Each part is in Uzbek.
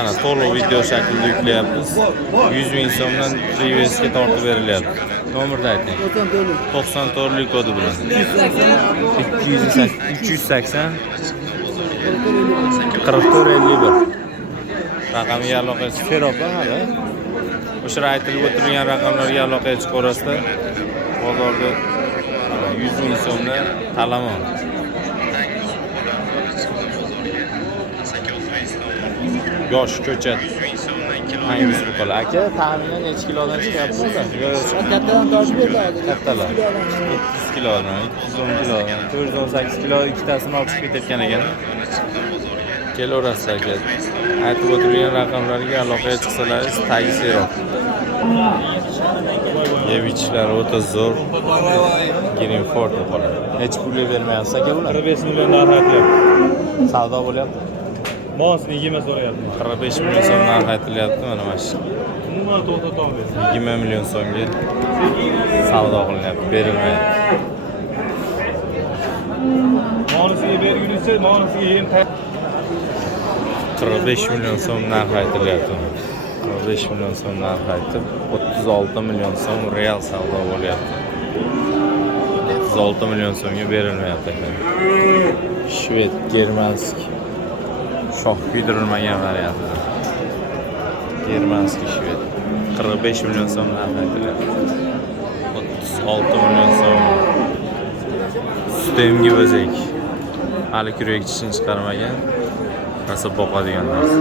Ana to'liq video shaklida yuklayapmiz. 100 ming so'mdan Prives'ga tortib berilyapti. Nomerni ayting. 94lik kodi bilan. 380 4451. Raqamga aloqa Feropa hali. O'sha aytilib o'tirgan raqamlarga aloqa chiqib orasida bozorda 100 ming so'mdan talamon. Yosh ko'chat. Hangisi bu qola? Aka, taxminan necha kilodan chiqyapti bu? Kattadan tortib berdi hozir. Kattalar. 300 kilodan, 210 kilodan, 418 kilo ikkitasini olib chiqib ketgan ekan. Kelaverasiz aka. Aytib o'tirgan raqamlarga aloqaga chiqsalaringiz tagi seroq. Yevichlar o'ta zo'r. Green Ford qoladi. Hech pul bermayapsiz aka bular. 45 million narx aytilyapti. Savdo bo'lyapti. Mosini 20 so'rayapti. 45 million so'm narx aytilyapti mana shu. Umuman to'xtatolmaydi. 20 million so'mga savdo qilyapti, berilmayapti. Monisiga berguncha, monisiga yem 45 million so'm narx aytilyapti. 45 million so'm narx aytib, 36 million so'm real savdo bo'lyapti. 36 million so'mga berilmayapti ekan. Shved, germansk. Shoh kuydirilmagan varianti. Germanskiy shved. 45 million so'm narx aytilyapti. 36 million so'm. Stemgi o'zak. Hali kurak tishini chiqarmagan. Nasib boqadigan narsa.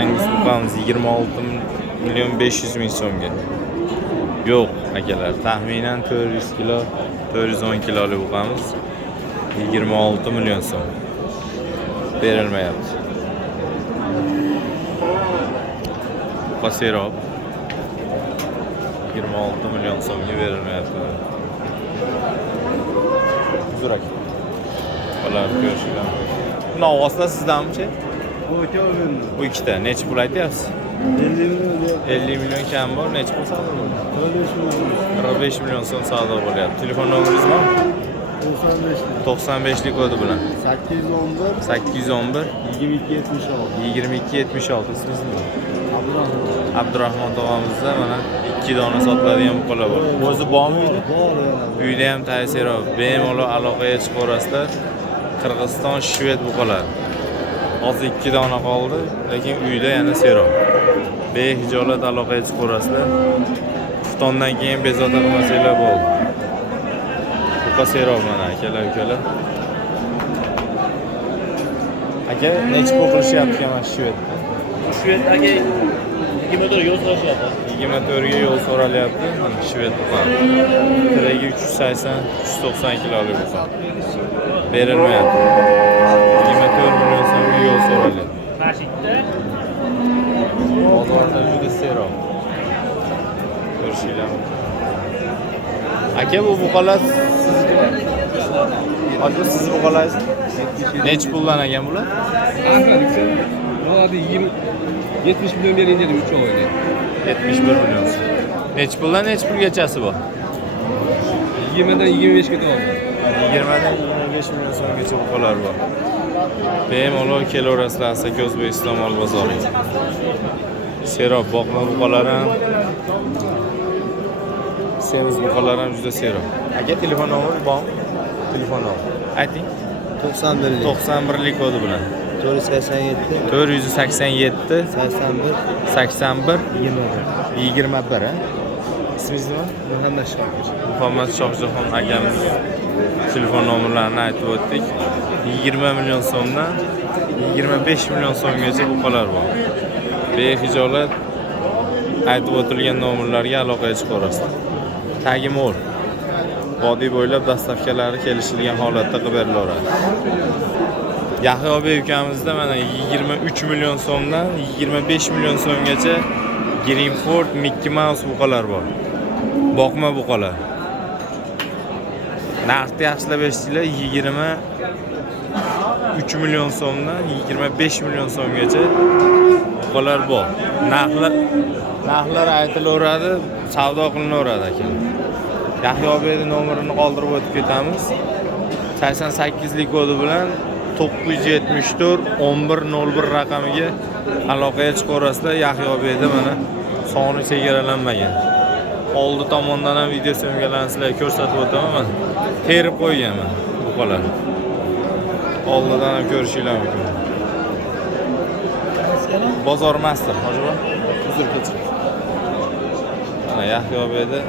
Angus buqamiz 26 million 500 ming so'mga. Yo'q akalar, taxminan 400 kilo, 410 kilolik buqamiz 26 million so'm. Berilmayapti. Pasirov 26 million so'mga berilmayapti. Zurak. Ular ko'rishgan. Novosda sizdanmi-chi? Bu ikkita necha pul aytyapsiz? 50 million kam bor, necha pul savdo bo'ldi? 45 million so'm savdo bo'lyapti. Telefon nomeringiz bormi? 95lik kodi bilan. 811 2276. Ismingiz nima? Abdurahmon tog'amizda mana 2 dona sotiladigan buqalar bor. O'zi bormi uyda? Bor. Uyda ham tayyorroq. Bemalol aloqaga chiqaverasizlar. Qirg'iziston shved buqalar. Hozir 2 dona qoldi, lekin uyda yana seroq. Behijolat aloqaga chiqaverasizlar. Xuftondan keyin bezovta qilmasanglar bo'ldi. Buqa seroq mana akalar, ukalar. Aka, necha pul qilishyapti mana shved? Shved aka 24 yo'l so'rashyapti. 24 ga yo'l so'ralyapti. Mana shved buqa. Kiragi 380, 390 kilolik buqa. Berilmayapti. 24 million so'mga yo'l so'ralyapti. Tashikda Bozorda juda seroq. Ko'rishinglar mumkin. Aka, bu buqalar sizniki. Hozir siz buqalaringiz necha puldan ekan bular? Bularni 70 million bering dedim 3 oyda. 71 million. Necha puldan necha pulgachasi bu? 20 dan 25 ga oldim. 20 dan 25 million so'mgacha buqalar bor. Bemalol kelaverasizlar Saka O'zbekiston mol bozoriga. Seroq boqma buqalar ham, semiz buqalar ham juda seroq. Aka, telefon nomeri bormi? Telefon nomeri. Ayting. 91lik kodi bilan. 487 487 81 81 21. 21 ha. Ismingiz nima? Muhammad Shokir. Muhammad Shohjahon akamiz telefon nomerlarini aytib o'tdik. 20 million so'mdan 25 million so'mgacha buqalar bor. Behijolat aytib o'tilgan nomerlarga aloqaga chiqaverasiz. Tagi mo'l. Vodiy bo'ylab dastavkalari kelishilgan holatda qilib berilaveradi. Yahyo Bey ukamizda mana 23 million so'mdan 25 million so'mgacha Green Ford Mickey Mouse buqalar bor. Boqma buqalar. Narxni yaxshilab eshitdinglar, 23 million so'mdan 25 million so'mgacha buqalar bor. Narxlar aytilaveradi, savdo qilinaveradi aka. Yahyo Beyning nomerini qoldirib o'tib ketamiz. 88lik kodi bilan 974 1101 raqamiga aloqaga chiqaverasizlar. Yahyo Beyda mana soni chegaralanmagan. Oldi tomondan ham video syomkalarini sizlarga ko'rsatib o'taman. Mana terib qo'yganman buqalar. Oldidan ham ko'rishinglar mumkin. Bozor master, hojiba. Huzur kecha. Mana Yahyo Beyda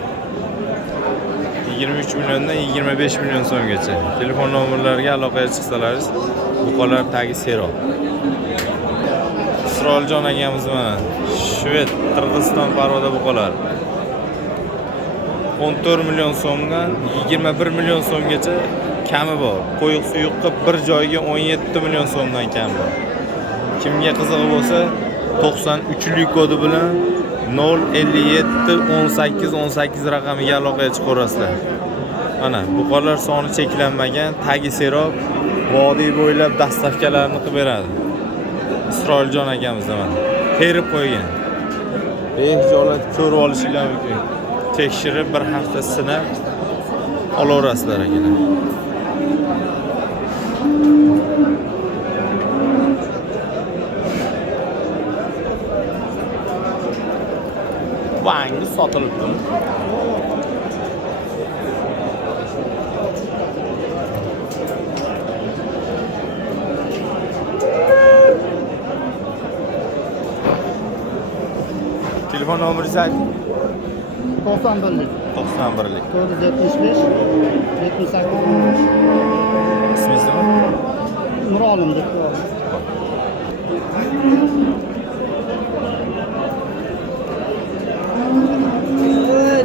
23 milliondan 25 million so'mgacha. Telefon nomerlariga aloqaga chiqsalaringiz, buqalar tagi serob. Isroiljon akamiz mana Shved, Qirg'iziston parvoda buqalar. 14 million so'mdan 21 million so'mgacha kami bor. Qo'yiq suyuqqa bir joyga 17 million so'mdan kam bor. Kimga qizig'i bo'lsa 93lik kodi bilan 057 18 18 raqamiga aloqaga chiqaverasizlar. Mana buqalar soni cheklanmagan, tagi serob, vodiy bo'ylab dastavkalarni qilib beradi. Isroiljon akamiz mana terib qo'ygan. Behijolat ko'rib olishinglar mumkin. Tekshirib bir hafta sinab olaverasizlar akalar. Vangi sotilibdi. Telefon nomeringizni ayting. 91'lik. 91'lik. 475 78 İsmingiz nima? Mirolim deb.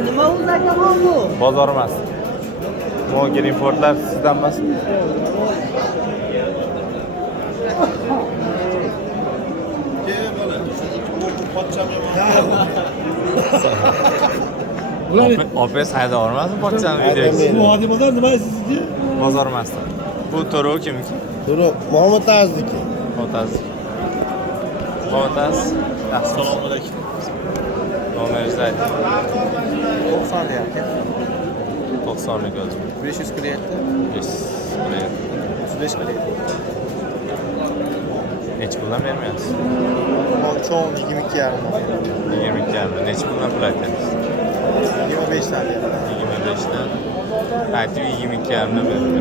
Nima o'zaka bu? Bozor emas. Moger importlar sizdan emas. Opes hayda olmasmi pochchani videosi? Bu odamlar nima sizniki? Bozor emas. Bu to'rov kimniki? To'rov Muhammad Azizniki. Otaz. Otaz. Assalomu alaykum. Nomeringizni ayting. 90 deyapti. 90'lik o'zi. 547 35 qilyapti. Necha puldan bermayapsiz? Cho'ng 22 yarim. 22 yarim. Necha puldan pul aytyapsiz? 25 dan. 25 dan. Aytib 22 yarimdan berib.